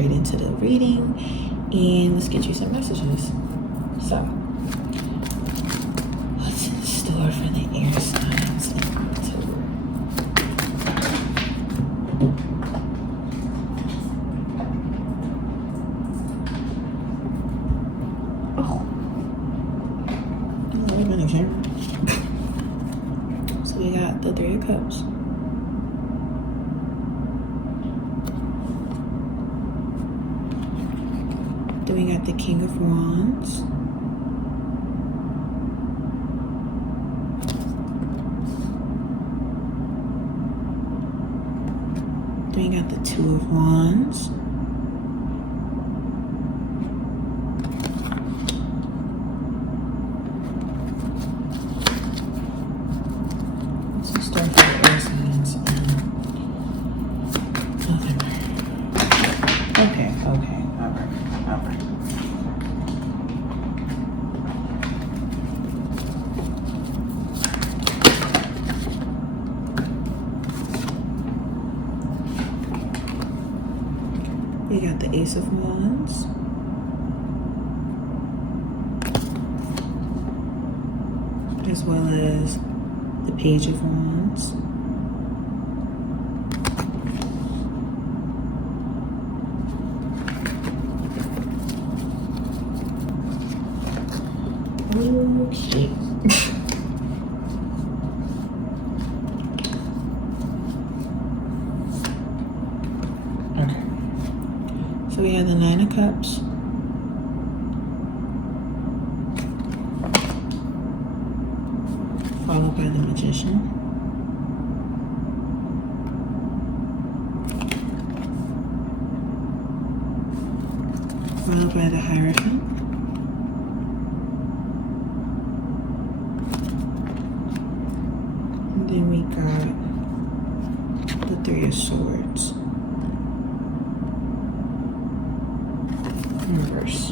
straight into the reading, and let's get you some messages. So, what's in store for the air signs in October? Oh, wait a minute here. So we got the Three of Cups. Then we got the King of Wands. Then we got the Two of Wands. Let's start with the air signs in November. Okay, all right. We got the Ace of Wands. As well as the Page of Wands. Okay. Okay. So we have the Nine of Cups. Followed by the Magician. Followed by the Hierophant. And then we got the Three of Swords. In reverse.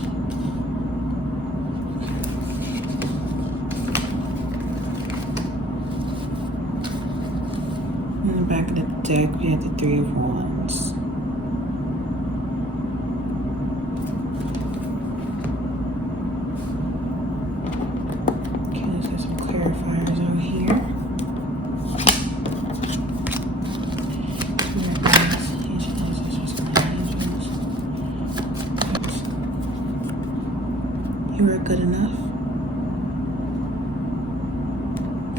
In the back of the deck, we have the Three of Wands. Okay, let's get some clarifiers over here. You are good enough.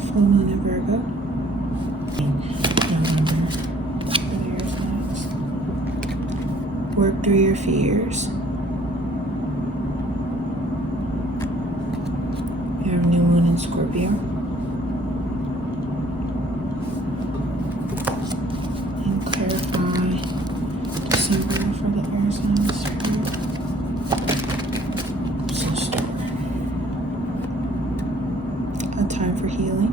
Full moon in Virgo. Work through your fears. You have new moon in Scorpio. And clarify December for the air signs. So start. A time for healing.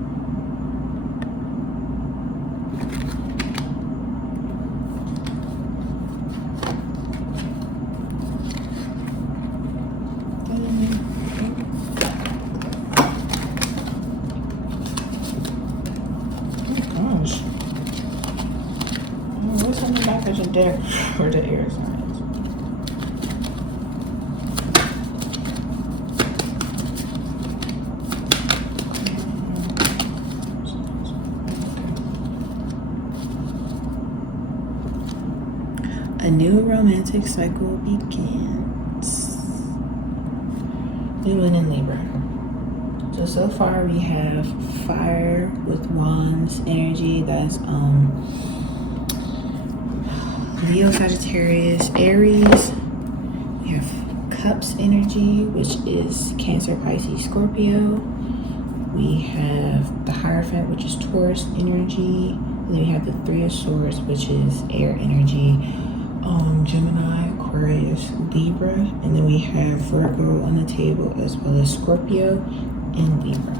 What's on the back of the deck for the air signs? A new romantic cycle begins. New moon in Libra. So far we have fire with wands energy. That's Leo, Sagittarius, Aries. We have cups energy, which is Cancer, Pisces, Scorpio. We have the Hierophant, which is Taurus energy. And then we have the Three of Swords, which is air energy. Gemini, Aquarius, Libra. And then we have Virgo on the table, as well as Scorpio and Libra.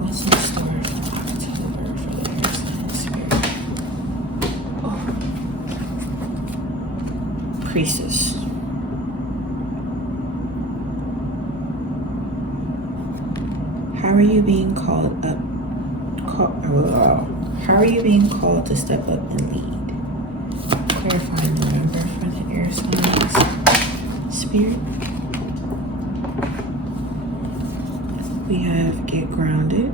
What's in store for October for the air signs here? Oh. Priestess. How are you being called up? How are you being called to step up and lead? Clarify November for the air signs. Spirit. We have get grounded.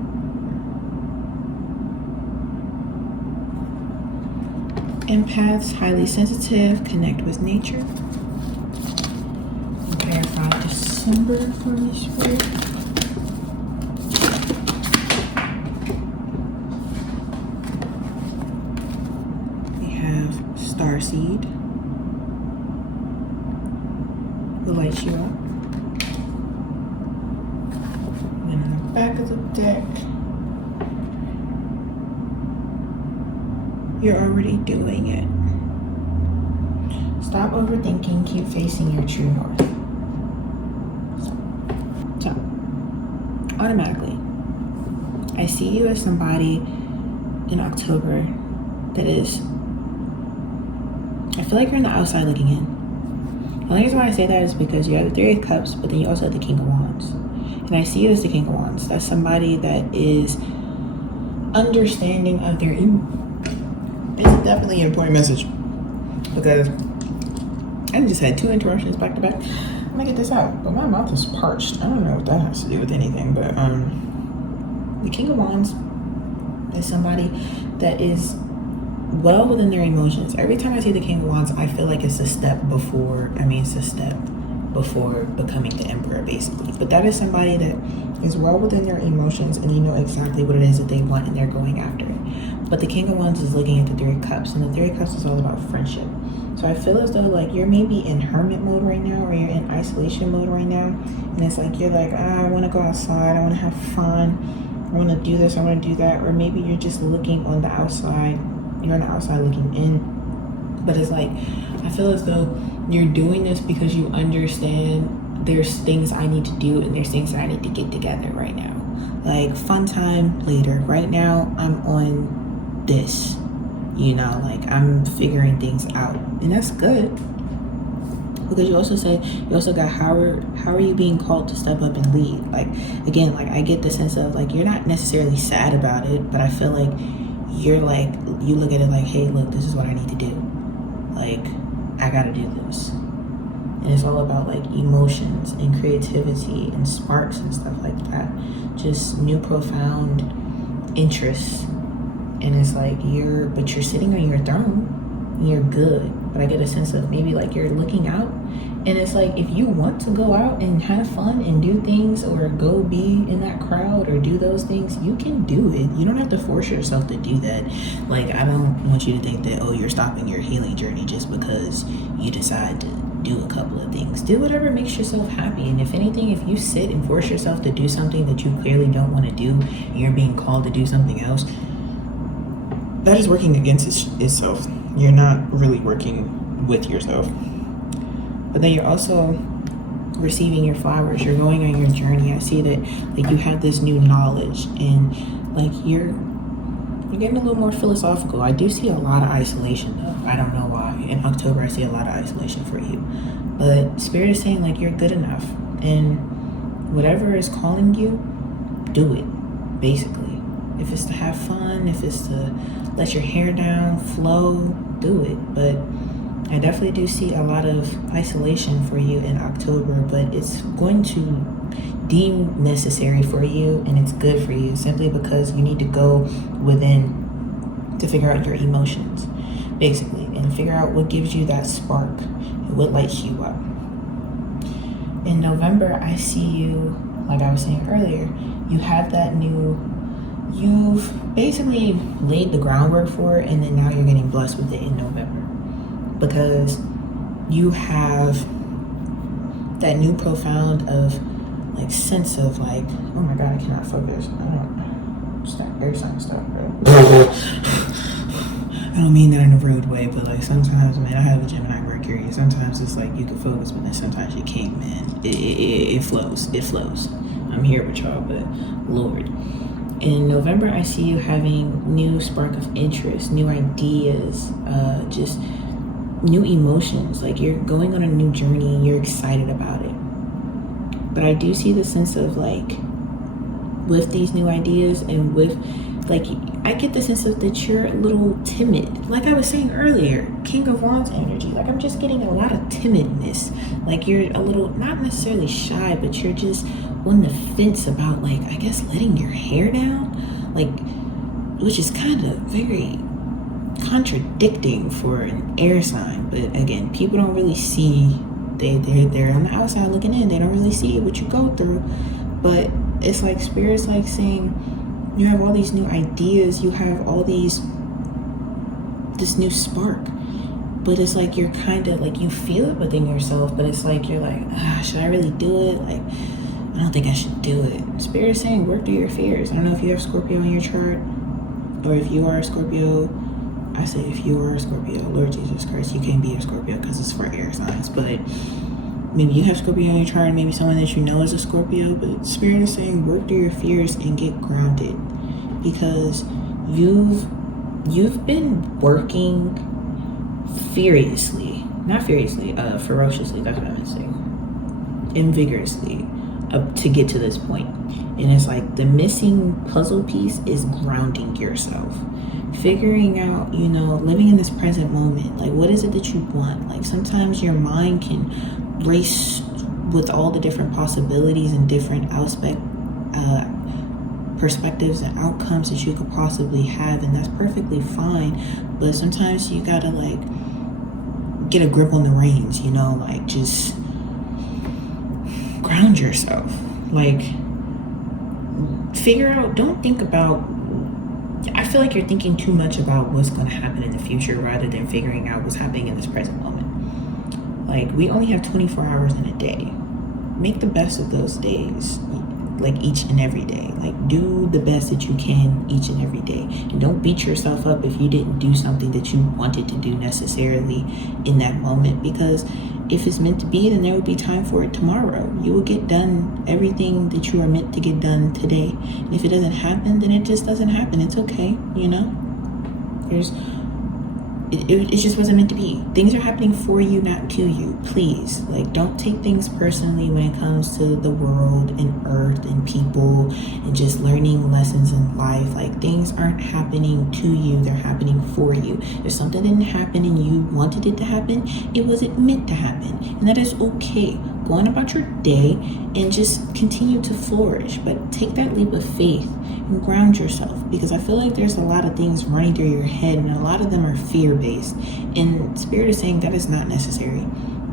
Empaths, highly sensitive, connect with nature. Clarify December for me, Spirit. Starseed will light you up. And on the back of the deck, you're already doing it. Stop overthinking, keep facing your true north. So, automatically, I see you as somebody in October that is, I feel like you're on the outside looking in. The only reason why I say that is because you have the Three of Cups, but then you also have the King of Wands. And I see you as the King of Wands. That's somebody that is understanding of their It's definitely an important message because I just had 2 interruptions back to back. I'm gonna get this out, but my mouth is parched. I don't know what that has to do with anything, but the King of Wands is somebody that is well within their emotions. Every time I see the King of Wands, I feel like it's a step before becoming the Emperor, basically. But that is somebody that is well within their emotions and you know exactly what it is that they want and they're going after it. But the King of Wands is looking at the Three of Cups, and the Three of Cups is all about friendship. So I feel as though like you're maybe in hermit mode right now, or you're in isolation mode right now, and it's like you're like, I want to go outside, I want to have fun, I want to do this, I want to do that. Or maybe you're just looking on the outside, you're on the outside looking in, but it's like I feel as though you're doing this because you understand there's things I need to do and there's things that I need to get together right now. Like fun time later. Right now I'm on this, you know, like I'm figuring things out, and that's good because you also got how are you being called to step up and lead. Like again, like I get the sense of like you're not necessarily sad about it, but I feel like you're like, you look at it like, hey, look, this is what I need to do. Like, I gotta do this. And it's all about like emotions and creativity and sparks and stuff like that. Just new profound interests. And it's like you're sitting on your throne and you're good. But I get a sense of maybe like you're looking out. And it's like, if you want to go out and have fun and do things or go be in that crowd or do those things, you can do it. You don't have to force yourself to do that. Like, I don't want you to think that, oh, you're stopping your healing journey just because you decide to do a couple of things. Do whatever makes yourself happy. And if anything, if you sit and force yourself to do something that you clearly don't want to do, and you're being called to do something else, that is working against itself. You're not really working with yourself. But then you're also receiving your flowers. You're going on your journey. I see that like you have this new knowledge, and like you're getting a little more philosophical. I do see a lot of isolation though. I don't know why. In October I see a lot of isolation for you. But Spirit is saying like you're good enough, and whatever is calling you, do it, basically. If it's to have fun, if it's to let your hair down, flow, do it. But I definitely do see a lot of isolation for you in October, but it's going to deem necessary for you, and it's good for you simply because you need to go within to figure out your emotions, basically, and figure out what gives you that spark and what lights you up. In November, I see you, like I was saying earlier, you have that you've basically laid the groundwork for it, and then now you're getting blessed with it in November. Because you have that new profound of like sense of like, oh my God, I cannot focus. Every time stop, bro. I don't mean that in a rude way, but like sometimes, man, I have a Gemini Mercury. Sometimes it's like you can focus, but then sometimes you can't, man. It flows. I'm here with y'all, but Lord. In November, I see you having new spark of interest, new ideas, just new emotions. Like you're going on a new journey and you're excited about it. But I do see the sense of like with these new ideas and with Like, I get the sense of that you're a little timid. Like I was saying earlier, King of Wands energy. Like, I'm just getting a lot of timidness. Like, you're a little, not necessarily shy, but you're just on the fence about, like, I guess letting your hair down. Like, which is kind of very contradicting for an air sign. But again, people don't really see, they're on the outside looking in. They don't really see what you go through. But it's like Spirit's like saying, you have all these new ideas, you have all this new spark, but it's like you're kind of like, you feel it within yourself, but it's like you're like, should I really do it? Like, I don't think I should do it. Spirit is saying, work through your fears. I don't know if you have Scorpio on your chart, or if you are a Scorpio. I say if you are a Scorpio, Lord Jesus Christ, you can't be a Scorpio because it's for air signs, but maybe you have Scorpio on your chart, maybe someone that you know is a Scorpio, but Spirit is saying work through your fears and get grounded, because you've been working ferociously, that's what I meant to say, and vigorously up to get to this point. And it's like the missing puzzle piece is grounding yourself, figuring out, living in this present moment. Like, what is it that you want? Like, sometimes your mind can race with all the different possibilities and different perspectives and outcomes that you could possibly have, and that's perfectly fine. But sometimes you gotta like get a grip on the reins, like just ground yourself. Like, figure out, don't think about, I feel like you're thinking too much about what's going to happen in the future rather than figuring out what's happening in this present moment. Like, we only have 24 hours in a day. Make the best of those days, like each and every day. Like, do the best that you can each and every day. And don't beat yourself up if you didn't do something that you wanted to do necessarily in that moment, because if it's meant to be, then there will be time for it tomorrow. You will get done everything that you are meant to get done today. And if it doesn't happen, then it just doesn't happen. It's okay, It just wasn't meant to be. Things are happening for you, not to you. Please, like, don't take things personally when it comes to the world and earth and people and just learning lessons in life. Like, things aren't happening to you, they're happening for you. If something didn't happen and you wanted it to happen, it wasn't meant to happen, and that is okay. Go on about your day and just continue to flourish, but take that leap of faith and ground yourself, because I feel like there's a lot of things running through your head, and a lot of them are fear-based, and Spirit is saying that is not necessary.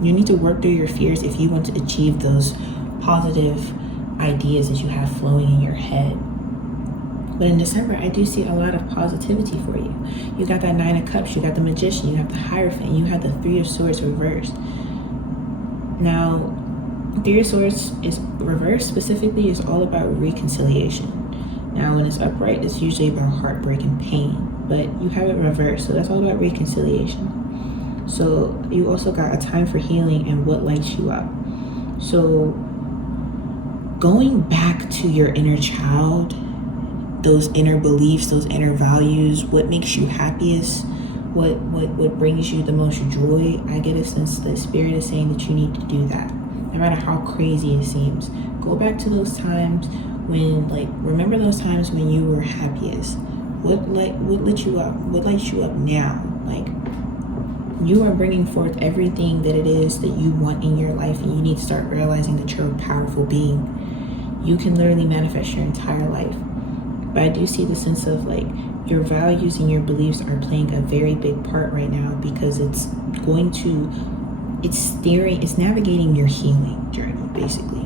You need to work through your fears if you want to achieve those positive ideas that you have flowing in your head. But in December, I do see a lot of positivity for you. You got that 9 of Cups, you got the Magician, you have the Hierophant, you have the 3 of Swords reversed. Now, 3 of Swords is reversed specifically is all about reconciliation. Now, when it's upright, it's usually about heartbreak and pain, but you have it reversed, so that's all about reconciliation. So you also got a time for healing and what lights you up. So going back to your inner child, those inner beliefs, those inner values, what makes you happiest, what brings you the most joy, I get a sense that Spirit is saying that you need to do that. No matter how crazy it seems, go back to those times when, like, remember those times when you were happiest. What lit you up? What lights you up now? Like, you are bringing forth everything that it is that you want in your life, and you need to start realizing that you're a powerful being. You can literally manifest your entire life. But I do see the sense of, like, your values and your beliefs are playing a very big part right now, because it's navigating your healing journey, basically.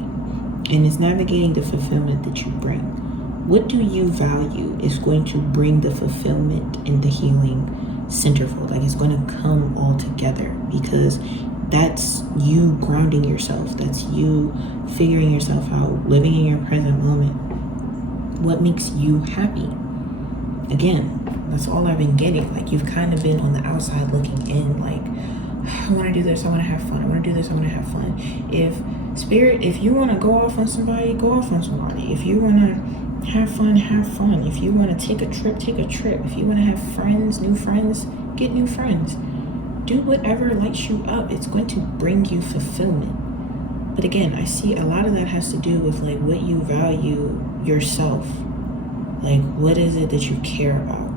And it's navigating the fulfillment that you bring. What do you value is going to bring the fulfillment and the healing centerfold. Like, it's going to come all together, because that's you grounding yourself. That's you figuring yourself out, living in your present moment. What makes you happy? Again, that's all I've been getting. Like, you've kind of been on the outside looking in, like, I want to do this, I want to have fun, I want to do this, I want to have fun. If Spirit, if you want to go off on somebody, go off on somebody. If you want to have fun, have fun. If you want to take a trip, take a trip. If you want to have friends, new friends, get new friends. Do whatever lights you up. It's going to bring you fulfillment. But again, I see a lot of that has to do with, like, what you value yourself. Like, what is it that you care about?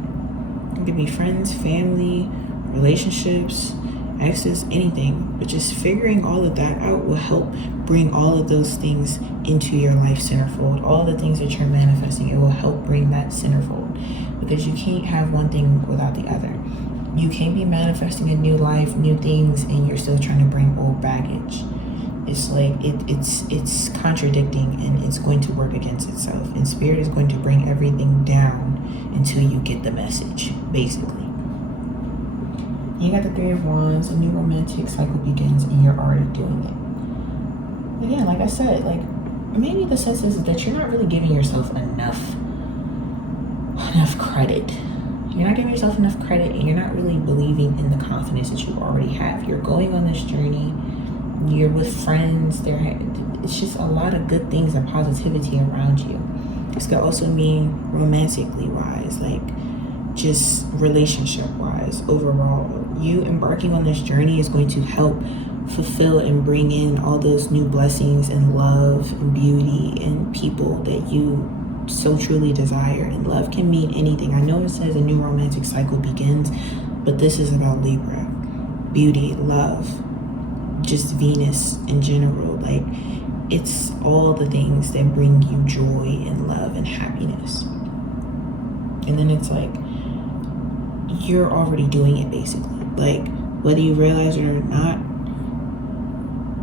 It could be friends, family, relationships, exes, anything. But just figuring all of that out will help bring all of those things into your life centerfold. All the things that you're manifesting, it will help bring that centerfold. Because you can't have one thing without the other. You can't be manifesting a new life, new things, and you're still trying to bring old baggage. It's like it's contradicting, and it's going to work against itself. And spirit is going to bring everything down until you get the message, basically. You got the Three of Wands, a new romantic cycle begins, and you're already doing it. Again, like I said, like maybe the sense is that you're not really giving yourself enough credit. You're not giving yourself enough credit, and you're not really believing in the confidence that you already have. You're going on this journey. You're with friends. It's just a lot of good things and positivity around you. This could also mean romantically wise, like just relationship wise. Overall, you embarking on this journey is going to help fulfill and bring in all those new blessings and love and beauty and people that you so truly desire. And love can mean anything. I know it says a new romantic cycle begins, but this is about Libra, beauty, love, just Venus in general. Like, it's all the things that bring you joy and love and happiness. And then it's like you're already doing it, basically. Like, whether you realize it or not,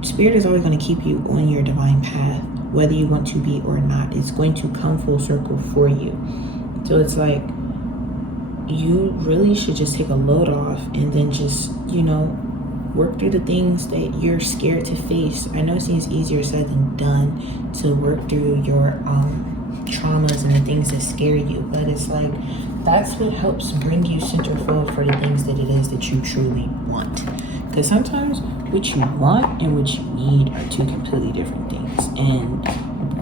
spirit is always going to keep you on your divine path. Whether you want to be or not, it's going to come full circle for you. So it's like you really should just take a load off and then just, work through the things that you're scared to face. I know it seems easier said than done to work through your traumas and the things that scare you, but it's like that's what helps bring you centerfold for the things that it is that you truly want. Because sometimes what you want and what you need are two completely different things. And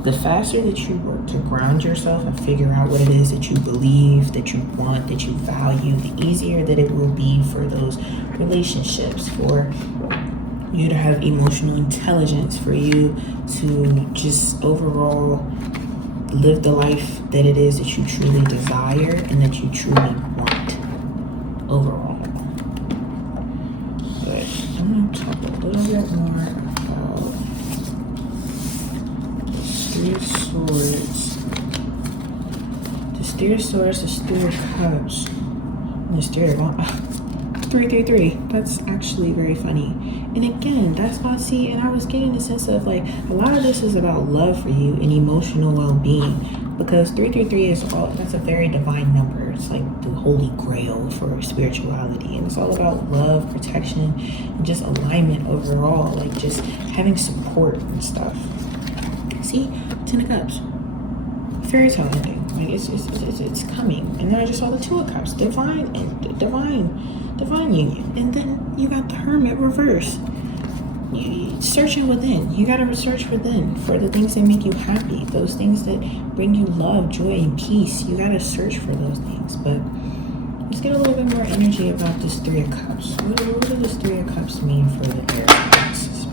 the faster that you work to ground yourself and figure out what it is that you believe, that you want, that you value, the easier that it will be for those relationships, for you to have emotional intelligence, for you to just overall live the life that it is that you truly desire and that you truly want overall. But I'm going to talk a little bit more about Three of Swords, the Three of Swords, the Three of Cups, and the Three of 333. That's actually very funny. And again, that's why and I was getting the sense of like a lot of this is about love for you and emotional well-being, because 333 that's a very divine number. It's like the holy grail for spirituality, and it's all about love, protection, and just alignment overall, like just having support and stuff. See, 10 of Cups, fairy tale ending. Like it's coming. And then I just saw the Two of Cups, divine union. And then you got the Hermit reverse. Searching within. You gotta research within for the things that make you happy, those things that bring you love, joy, and peace. You gotta search for those things. But let's get a little bit more energy about this Three of Cups. What does this Three of Cups mean for the air signs?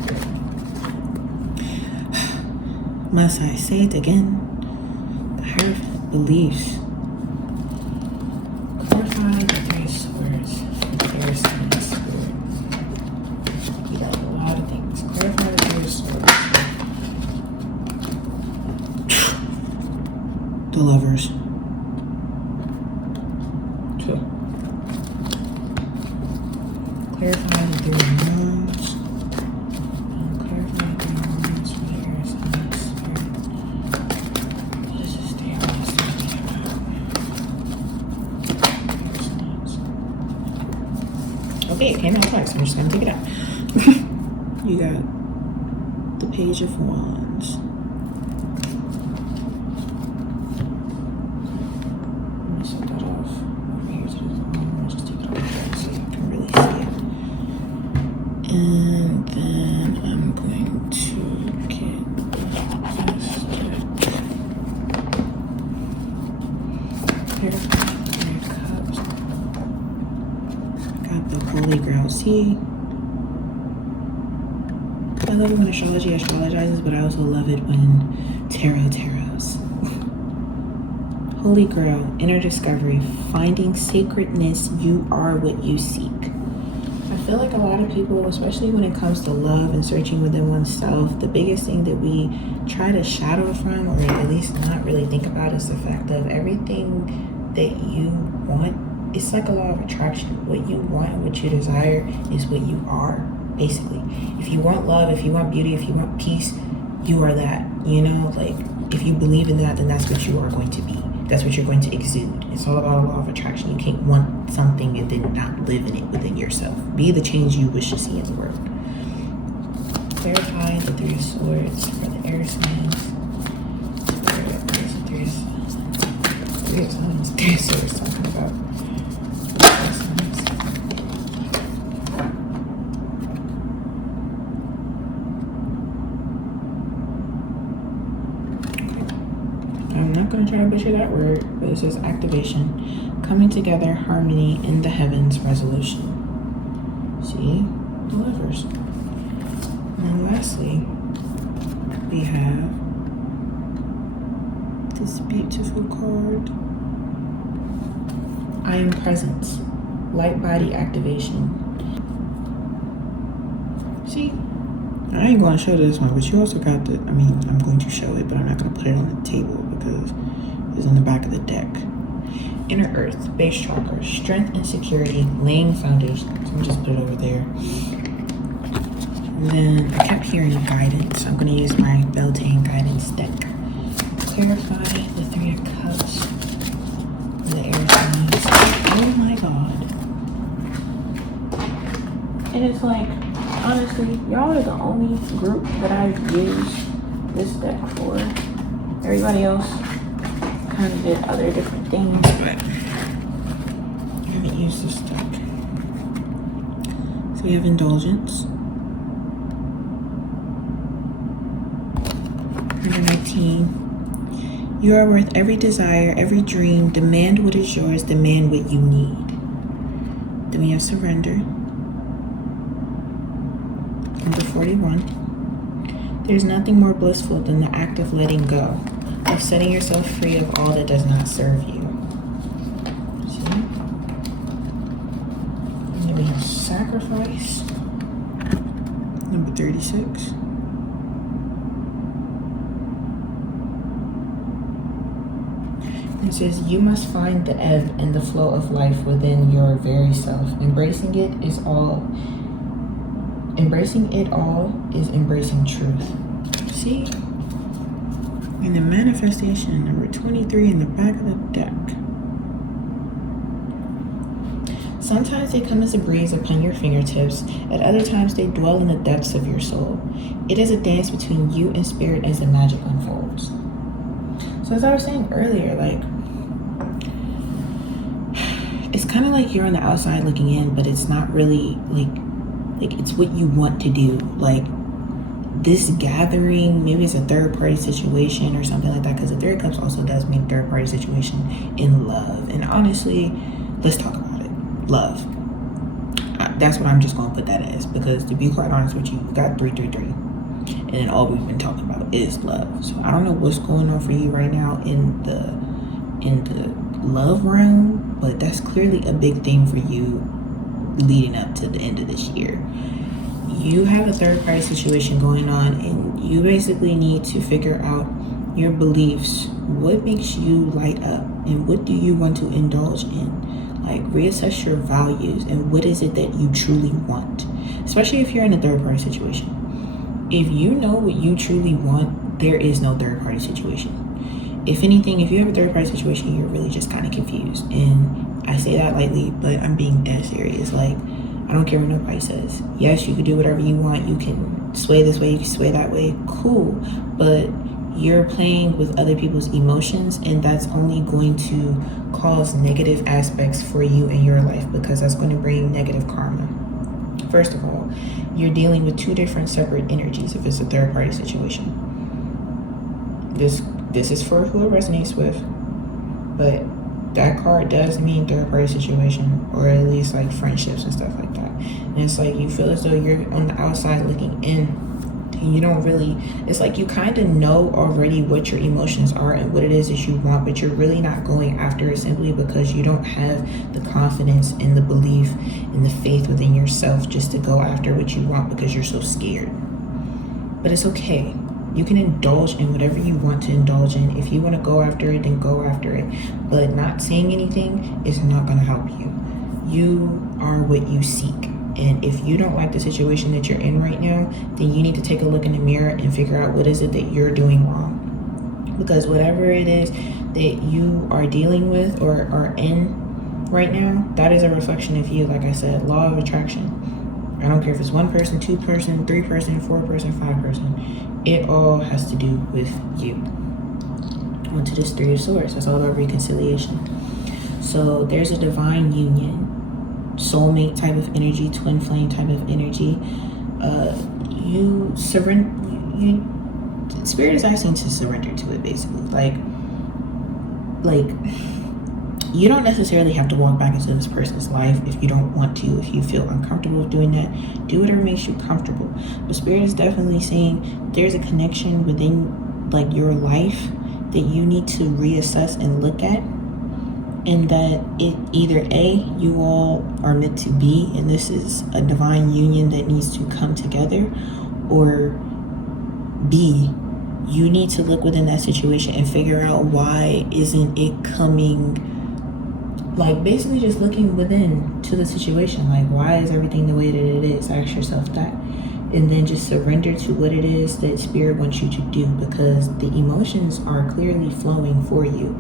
Must I say it again? The Hierophant beliefs. Clarify the Three of Swords for the air signs. You got a lot of things. Clarify the Three of Swords. The Lovers. Two. Clarify the Three of Wands. Clarify the Three of Wands for the air signs. What is this Three of Wands talking about? Okay, it came out twice. I'm just gonna take it out. You got the Page of Wands. I'm gonna set that off over here to the phone. I'll just take it off so you can really see it. And then I'm going to get this deck. Here's the Three of Cups. Got the Holy Grail. See, I love it when astrology astrologizes, but I also love it when tarot tarots. Holy Grail, inner discovery, finding sacredness. You are what you seek. I feel like a lot of people, especially when it comes to love and searching within oneself, the biggest thing that we try to shadow from, or at least not really think about, is the fact of everything that you want. It's like a law of attraction. What you want, what you desire is what you are, basically. If you want love, if you want beauty, if you want peace, you are that, you know? Like, if you believe in that, then that's what you are going to be. That's what you're going to exude. It's all about a law of attraction. You can't want something and then not live in it within yourself. Be the change you wish to see in the world. Clarify the Three of Swords for the air signs. Three of Swords talking about. I'm not going to try to butcher that word, but it says activation, coming together, harmony in the heavens, resolution. See? Delivers. And lastly, we have this beautiful card. I am presence, light body activation. See? I ain't going to show this one, but you also got the, I'm going to show it, but I'm not going to put it on the table because it's in the back of the deck. Inner Earth, base chakra, strength and security, laying foundation. So I'm just put it over there. And then I kept hearing guidance, so I'm going to use my Beltane guidance deck. Clarify the Three of Cups, the air signs. Oh my God. And it's like, honestly, y'all are the only group that I've used this deck for. Everybody else kind of did other different things, but I haven't used this deck. So we have Indulgence. 119. You are worth every desire, every dream. Demand what is yours. Demand what you need. Then we have Surrender. Number 41. There's nothing more blissful than the act of letting go, of setting yourself free of all that does not serve you. See? And then we have Sacrifice. Number 36. It says, you must find the ebb and the flow of life within your very self. Embracing it all is embracing truth. See? And the manifestation, number 23 in the back of the deck. Sometimes they come as a breeze upon your fingertips. At other times they dwell in the depths of your soul. It is a dance between you and spirit as the magic unfolds. So as I was saying earlier, like, it's kind of like you're on the outside looking in, but it's not really like it's what you want to do. Like, this gathering, maybe it's a third party situation or something like that, because the Three of Cups also does mean third party situation in love. And honestly, let's talk about it. Love. That's what I'm just going to put that as, because to be quite honest with you, you got 333. And then all we've been talking about is love. So I don't know what's going on for you right now in the love realm, but that's clearly a big thing for you leading up to the end of this year. You have a third party situation going on, and you basically need to figure out your beliefs. What makes you light up, and what do you want to indulge in? Like, reassess your values and what is it that you truly want, especially if you're in a third party situation. If you know what you truly want, there is no third party situation. If anything, if you have a third party situation, you're really just kind of confused. And I say that lightly, but I'm being dead serious. Like, I don't care what nobody says. Yes, you can do whatever you want. You can sway this way, you can sway that way. Cool. But you're playing with other people's emotions, and that's only going to cause negative aspects for you in your life, because that's going to bring negative karma. First of all, you're dealing with two different separate energies if it's a third party situation. This is for who it resonates with, but that card does mean third party situation, or at least like friendships and stuff like that. And it's like you feel as though you're on the outside looking in, and you don't really, it's like you kind of know already what your emotions are and what it is that you want, but you're really not going after it simply because you don't have the confidence and the belief and the faith within yourself just to go after what you want because you're so scared. But it's okay. You can indulge in whatever you want to indulge in. If you want to go after it, then go after it. But not saying anything is not going to help you. You are what you seek. And if you don't like the situation that you're in right now, then you need to take a look in the mirror and figure out what is it that you're doing wrong. Because whatever it is that you are dealing with or are in right now, that is a reflection of you. Like I said, law of attraction. I don't care if it's 1 person, 2 person, 3 person, 4 person, 5 person. It all has to do with you. Onto this 3 of Swords. That's all about reconciliation. So there's a divine union. Soulmate type of energy, twin flame type of energy. You surrender. Spirit is asking to surrender to it, basically. Like you don't necessarily have to walk back into this person's life if you don't want to. If you feel uncomfortable with doing that, do whatever makes you comfortable. But Spirit is definitely saying there's a connection within like your life that you need to reassess and look at. And that it either A, you all are meant to be, and this is a divine union that needs to come together, or B, you need to look within that situation and figure out why isn't it coming, like basically just looking within to the situation, like why is everything the way that it is? Ask yourself that. And then just surrender to what it is that Spirit wants you to do, because the emotions are clearly flowing for you.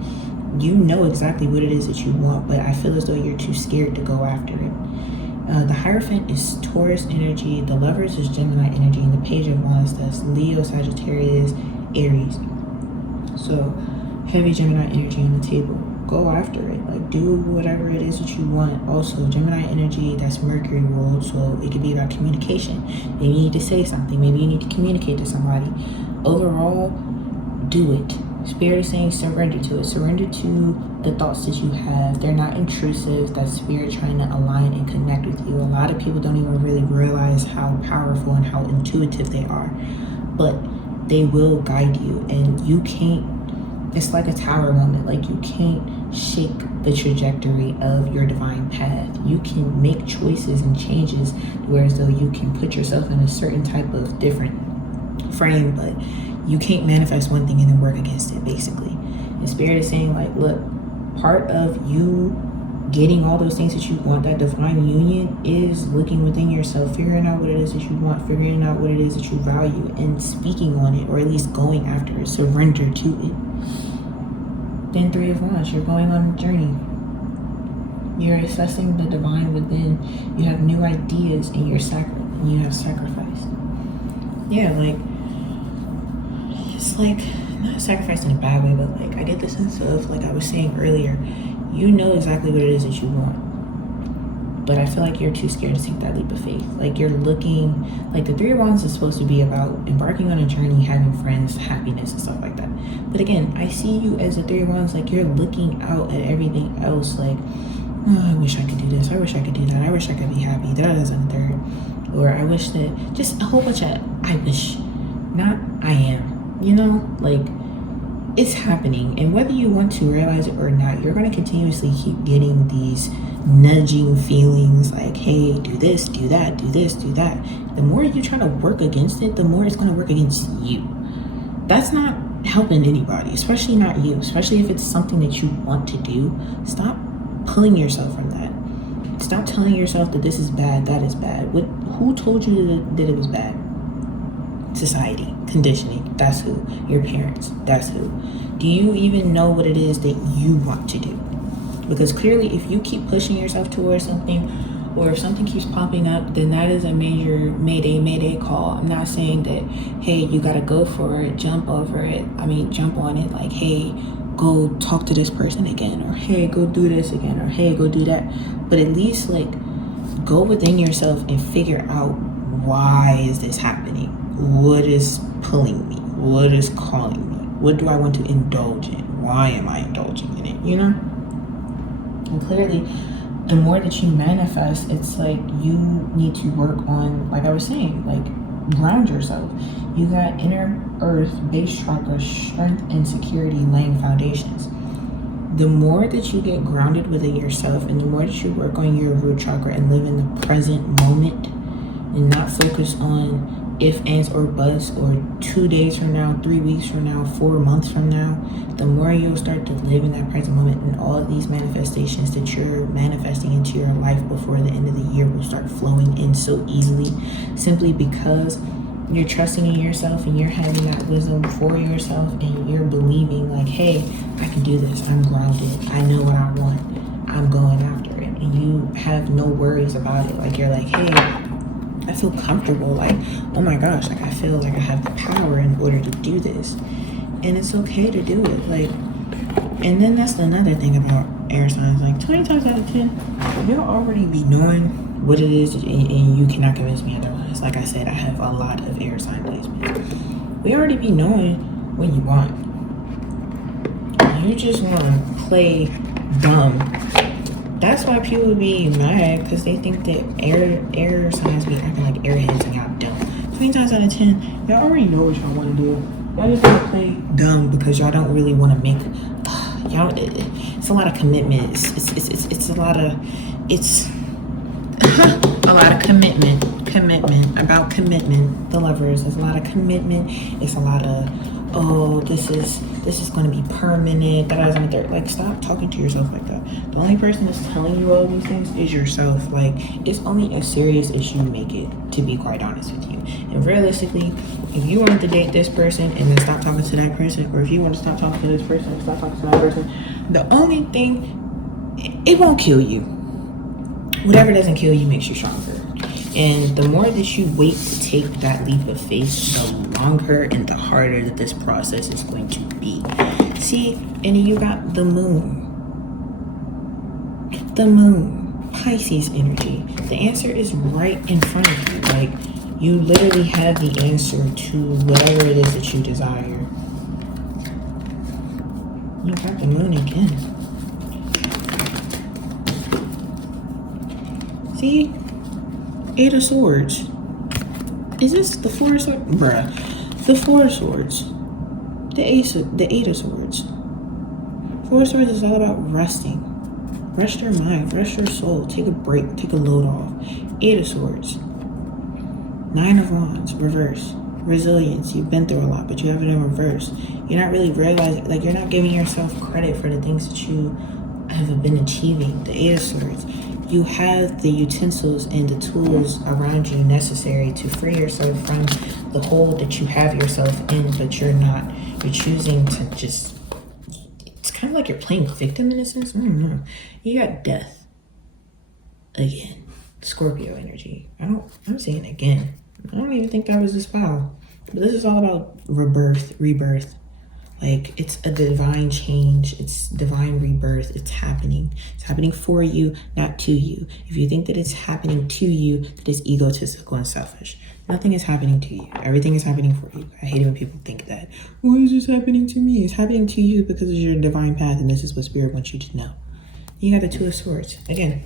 You know exactly what it is that you want, but I feel as though you're too scared to go after it. The Hierophant is Taurus energy, the Lovers is Gemini energy, and the Page of Wands, that's Leo, Sagittarius, Aries. So heavy Gemini energy on the table. Go after it. Like, do whatever it is that you want. Also, Gemini energy, that's Mercury ruled, so it could be about communication. Maybe you need to say something. Maybe you need to communicate to somebody. Overall, do it. Spirit is saying surrender to it. Surrender to the thoughts that you have. They're not intrusive. That's Spirit trying to align and connect with you. A lot of people don't even really realize how powerful and how intuitive they are. But they will guide you. And you can't, it's like a tower moment. Like, you can't shake the trajectory of your divine path. You can make choices and changes whereas though you can put yourself in a certain type of different frame, but you can't manifest one thing and then work against it, basically. And Spirit is saying, like, look, part of you getting all those things that you want, that divine union, is looking within yourself, figuring out what it is that you want, figuring out what it is that you value, and speaking on it, or at least going after it, surrender to it. Then 3 of Wands, you're going on a journey. You're assessing the divine within. You have new ideas, and you have sacrificed. Yeah, like, it's like not sacrifice in a bad way, but like I get the sense of, like I was saying earlier, you know exactly what it is that you want, but I feel like you're too scared to take that leap of faith. Like, you're looking, like the 3 of Wands is supposed to be about embarking on a journey, having friends, happiness, and stuff like that. But again, I see you as a 3 of Wands, like you're looking out at everything else, like, oh, I wish I could do this, I wish I could do that, I wish I could be happy, that and the third, or I wish that, just a whole bunch of I wish, not I am. You know, like, it's happening, and whether you want to realize it or not, you're going to continuously keep getting these nudging feelings like, hey, do this, do that, do this, do that. The more you try to work against it, the more it's going to work against you. That's not helping anybody, especially not you, especially if it's something that you want to do. Stop pulling yourself from that. Stop telling yourself that this is bad, that is bad. Who told you that it was bad? Society, conditioning, that's who. Your parents, that's who. Do you even know what it is that you want to do? Because clearly, if you keep pushing yourself towards something, or if something keeps popping up, then that is a major mayday call. I'm not saying that, hey, you gotta go for it, jump over it, jump on it, like, hey, go talk to this person again, or hey, go do this again, or hey, go do that. But at least, like, go within yourself and figure out, why is this happening? What is pulling me? What is calling me? What do I want to indulge in? Why am I indulging in it? You know? And clearly, the more that you manifest, it's like you need to work on, like I was saying, like ground yourself. You got inner earth, base chakra, strength and security, laying foundations. The more that you get grounded within yourself and the more that you work on your root chakra and live in the present moment and not focus on if, ands, or buts, or 2 days from now, 3 weeks from now, 4 months from now, the more you'll start to live in that present moment, and all of these manifestations that you're manifesting into your life before the end of the year will start flowing in so easily, simply because you're trusting in yourself and you're having that wisdom for yourself and you're believing like, hey, I can do this. I'm grounded. I know what I want. I'm going after it. And you have no worries about it. Like, you're like, hey, I feel comfortable. Like, oh my gosh, like I feel like I have the power in order to do this. And it's okay to do it. Like, and then that's another thing about air signs. Like 20 times out of 10, you'll already be knowing what it is, and you cannot convince me otherwise. Like I said, I have a lot of air sign placements. We already be knowing what you want. You just want to play dumb. That's why people be mad, because they think that air signs be acting like airheads and y'all dumb. 20 times out of 10, y'all already know what y'all want to do. Y'all just want to play dumb because y'all don't really want to make it's a lot of commitment. It's a lot of a lot of commitment about commitment. The lovers, there's a lot of commitment. It's a lot of, oh, this is going to be permanent. That is on the third. Like, stop talking to yourself like that. The only person that's telling you all these things is yourself. Like, it's only a serious issue you make it, to be quite honest with you. And realistically, if you want to date this person and then stop talking to that person, or if you want to stop talking to this person and stop talking to that person, the only thing, it won't kill you. Whatever doesn't kill you makes you stronger. And the more that you wait to take that leap of faith, the longer and the harder that this process is going to be. See, and then you got the moon. The moon, Pisces energy. The answer is right in front of you. Like, you literally have the answer to whatever it is that you desire. You got the moon again. See? 8 of Swords. Is this the 4 of Swords? Bruh. The 4 of Swords. The 8 of Swords. 4 of Swords is all about resting. Rest your mind. Rest your soul. Take a break. Take a load off. 8 of Swords. 9 of Wands. Reverse. Resilience. You've been through a lot, but you have it in reverse. You're not really realizing, like, you're not giving yourself credit for the things that you have been achieving. The 8 of Swords. You have the utensils and the tools around you necessary to free yourself from the hole that you have yourself in, but you're not. You're choosing to just, it's kind of like you're playing victim in a sense. I don't know. You got death. Again. Scorpio energy. I'm saying again. I don't even think that was this foul. But this is all about rebirth. Like, it's a divine change. It's divine rebirth. It's happening. It's happening for you, not to you. If you think that it's happening to you, that is egotistical and selfish. Nothing is happening to you. Everything is happening for you. I hate it when people think that. Why is this happening to me? It's happening to you because it's your divine path, and this is what Spirit wants you to know. You got the 2 of Swords. Again,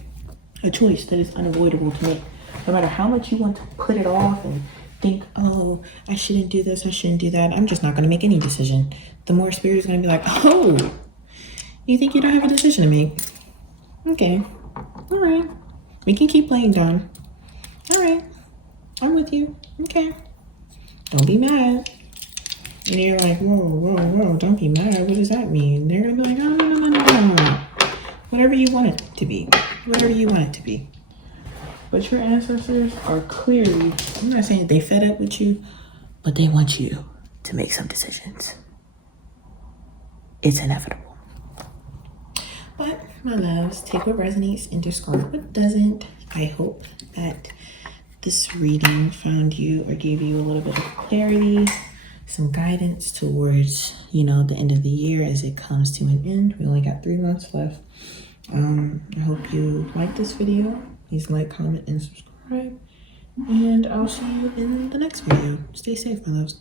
a choice that is unavoidable to make. No matter how much you want to put it off and think, oh, I shouldn't do this, I shouldn't do that, I'm just not going to make any decision. The more Spirit is going to be like, oh, you think you don't have a decision to make? Okay, all right, we can keep playing dumb. All right, I'm with you. Okay, don't be mad. And you're like, whoa, don't be mad. What does that mean? They're going to be like, oh, no. Whatever you want it to be. Whatever you want it to be. But your ancestors are clearly, I'm not saying they fed up with you, but they want you to make some decisions. It's inevitable. But, my loves, take what resonates and discard what doesn't. I hope that this reading found you or gave you a little bit of clarity, some guidance towards, the end of the year as it comes to an end. We only got 3 months left. I hope you like this video. Please like, comment, and subscribe. And I'll see you in the next video. Stay safe, my loves.